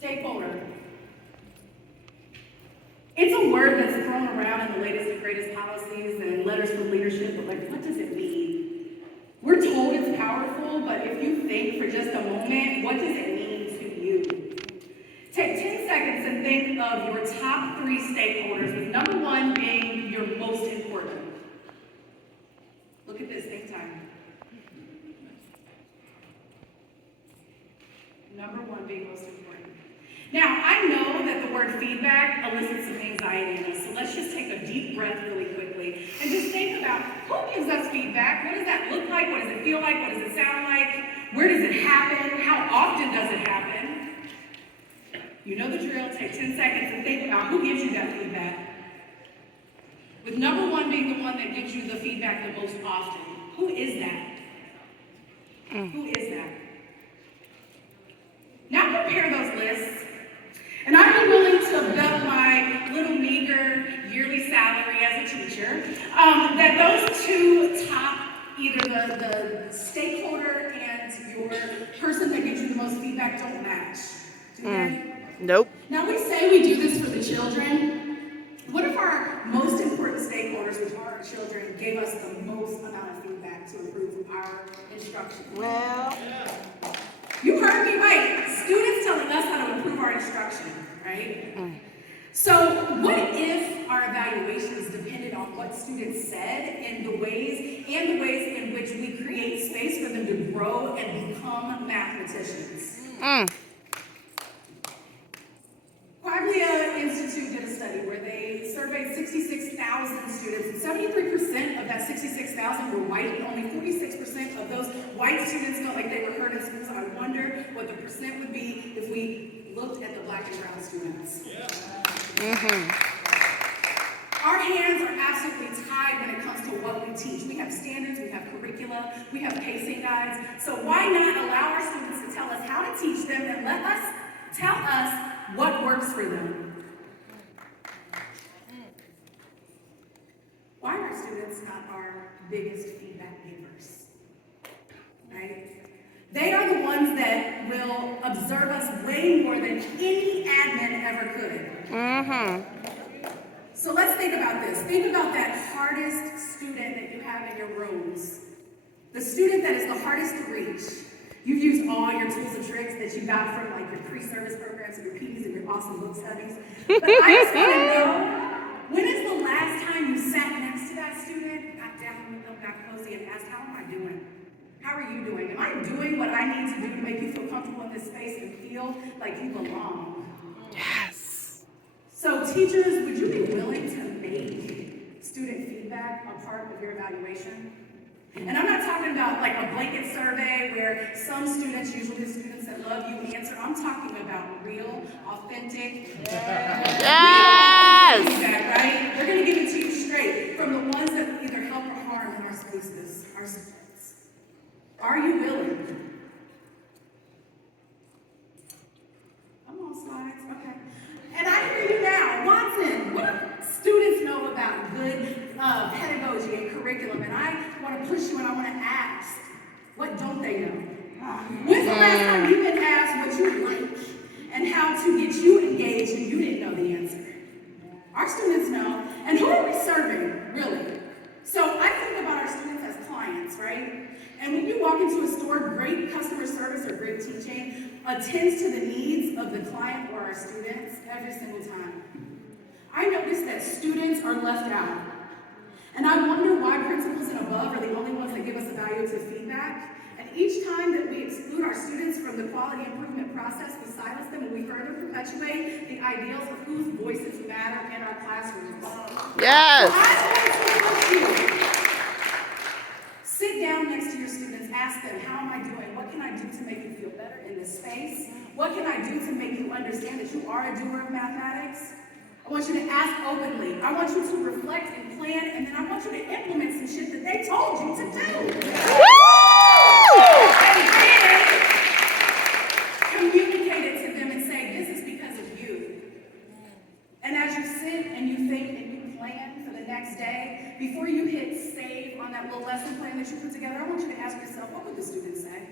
Stakeholder. It's a word that's thrown around in the latest and greatest policies and letters from leadership, but like, what does it mean? We're told it's powerful, but if you think for just a moment, what does it mean to you? Take 10 seconds and think of your top 3 stakeholders, with number 1 being your most important. Look at this, think time. Number 1 being most important. Now, I know that the word feedback elicits some anxiety in us, so let's just take a deep breath really quickly and just think about who gives us feedback? What does that look like? What does it feel like? What does it sound like? Where does it happen? How often does it happen? You know the drill. Take 10 seconds and think about who gives you that feedback. With number 1 being the one that gives you the feedback the most often. Who is that? Who is that? Now compare those lists. And I'd be willing to bet my little meager yearly salary as a teacher that those 2 top, either the stakeholder and your person that gives you the most feedback, don't match. Do they? Nope. Now we say we do this for the children. What if our most important stakeholders, which are our children, gave us the most amount of feedback to improve our instruction? Well, You heard me right. Students telling us how to improve our instruction, right? So what if our evaluations depended on what students said and the ways in which we create space for them to grow and become mathematicians? Institute did a study where they surveyed 66,000 students, and 73% of that 66,000 were white, and only 46% of those white students felt like they were heard in schools. I wonder what the percent would be if we looked at the black and brown students. Our hands are absolutely tied when it comes to what we teach. We have standards, we have curricula, we have pacing guides. So why not allow our students to tell us how to teach them and let us tell us what works for them? Why are students not our biggest feedback givers? Right? They are the ones that will observe us way more than any admin ever could. So let's think about this. Think about that hardest student that you have in your rooms. The student that is the hardest to reach. You've used all your tools and tricks that you got from like your pre-service programs and your PDs and your awesome book studies. But I just want to know, when is the last time you sat next to that student, got down with them, got cozy, and asked, how am I doing? How are you doing? Am I doing what I need to do to make you feel comfortable in this space and feel like you belong? yes. So teachers, would you be willing to make student feedback a part of your evaluation? And I'm not talking about like a blanket survey where some students, usually the students that love you, answer. I'm talking about real, authentic, Yes. feedback, right? They're going to give it to you straight from the ones that either help or harm in our spaces, our students. Are you willing? Come on, slides. Okay. And I hear you now. Watson, what do students know about good pedagogy and curriculum? And I want to push you and I want to ask, what don't they know? When's the last time you've been asked what you like and how to get you engaged and you didn't know the answer? Our students know. And who are we serving, really? So I think about our students as clients, right? And when you walk into a store, great customer service or great teaching attends to the needs of the client or our students every single time. I notice that students are left out. And I wonder why principals and above are the only ones that give us evaluative feedback. And each time that we exclude our students from the quality improvement process, we silence them and we further perpetuate the ideals of whose voices matter in our classrooms. Yes. So I want to push you. Sit down next to your students, ask them, how am I doing? What can I do to make you feel better in this space? What can I do to make you understand that you are a doer of mathematics? I want you to ask openly. I want you to reflect and plan, and then I want you to implement some shit that they told you to do. And then communicate it to them and say, this is because of you. And as you sit and you think and you plan for the next day, before you hit save on that little lesson plan that you put together, I want you to ask yourself, what would the students say?